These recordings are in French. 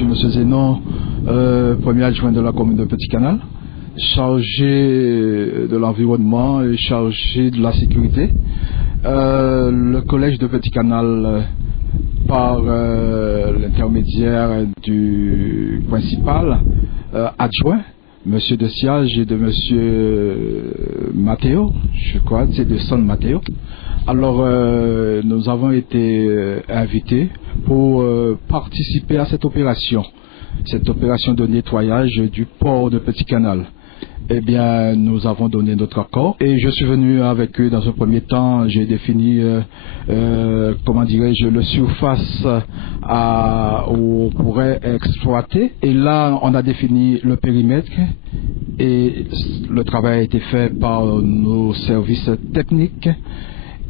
suis M. Zénon, premier adjoint de la commune de Petit Canal, chargé de l'environnement et chargé de la sécurité. Le collège de Petit Canal, par l'intermédiaire du principal adjoint, Monsieur de Siage et de Monsieur Matteo, je crois, c'est de San Matteo. Alors, nous avons été invités pour participer à cette opération de nettoyage du port de Petit Canal. Eh bien, nous avons donné notre accord et je suis venu avec eux dans un premier temps. J'ai défini, comment dirais-je, le surface où on pourrait exploiter. Et là, on a défini le périmètre et le travail a été fait par nos services techniques.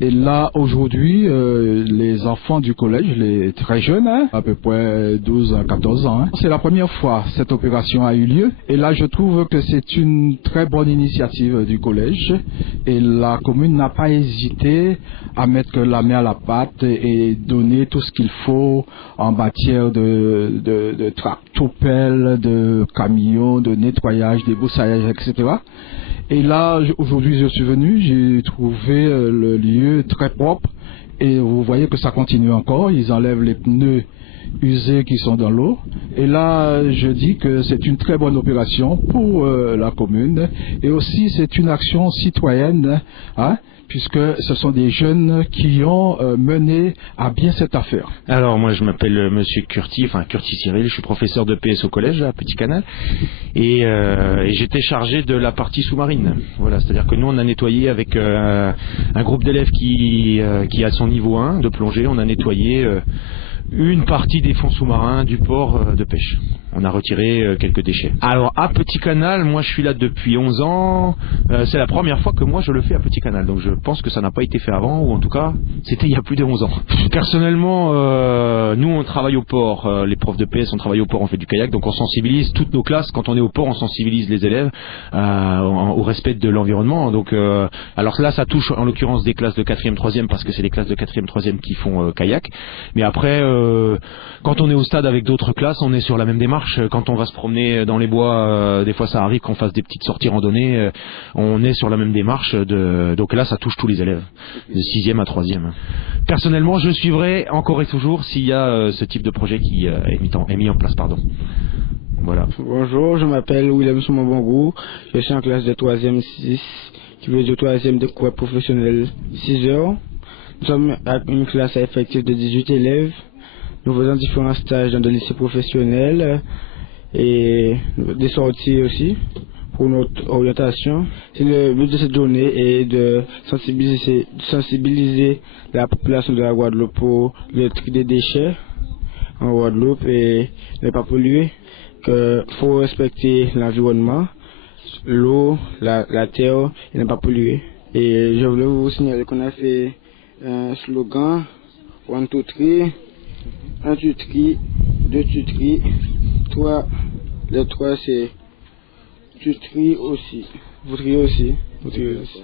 Et là, aujourd'hui, les enfants du collège, les très jeunes, à peu près 12 à 14 ans, c'est la première fois que cette opération a eu lieu. Et là, je trouve que c'est une très bonne initiative du collège. Et la commune n'a pas hésité à mettre la main à la pâte et donner tout ce qu'il faut en matière de tractopelles, de camions, de nettoyage, débroussaillage, etc. Et là, aujourd'hui, je suis venu, j'ai trouvé le lieu très propre et vous voyez que ça continue encore. Ils enlèvent les pneus usés qui sont dans l'eau. Et là, je dis que c'est une très bonne opération pour la commune et aussi c'est une action citoyenne, puisque ce sont des jeunes qui ont mené à bien cette affaire. Alors moi je m'appelle Monsieur Curti Cyril, je suis professeur de PS au collège à Petit Canal et j'étais chargé de la partie sous-marine. Voilà, c'est-à-dire que nous on a nettoyé avec un groupe d'élèves qui a son niveau 1 de plongée, on a nettoyé une partie des fonds sous-marins du port de pêche. On a retiré quelques déchets. Alors à Petit Canal, moi je suis là depuis 11 ans. C'est la première fois que moi je le fais à Petit Canal. Donc je pense que ça n'a pas été fait avant, ou en tout cas c'était il y a plus de 11 ans. Personnellement, nous on travaille au port. Les profs de PS on travaille au port, on fait du kayak. Donc on sensibilise toutes nos classes. Quand on est au port, on sensibilise les élèves au respect de l'environnement. Donc alors là ça touche en l'occurrence des classes de 4e, 3e parce que c'est les classes de 4e, 3e qui font kayak. Mais après quand on est au stade avec d'autres classes, on est sur la même démarche. Quand on va se promener dans les bois, des fois ça arrive qu'on fasse des petites sorties randonnées, on est sur la même démarche. Donc là, ça touche tous les élèves, de 6e à 3e. Personnellement, je suivrai encore et toujours s'il y a ce type de projet qui est mis en place. Voilà. Bonjour, je m'appelle William Soumabongou, je suis en classe de 3e 6, qui veut dire 3e de cours professionnel 6 heures. Nous sommes à une classe à effectif de 18 élèves. Nous faisons différents stages dans des lycées professionnels et des sorties aussi pour notre orientation. Le but de cette journée est de sensibiliser la population de la Guadeloupe pour le tri des déchets en Guadeloupe et ne pas polluer, qu'il faut respecter l'environnement, l'eau, la terre et ne pas polluer. Et je voulais vous signaler qu'on a fait un slogan One, two, three. 1 tu tries, 2 tu tries, 3, le 3 c'est tu tries aussi, vous triez aussi, vous triez aussi.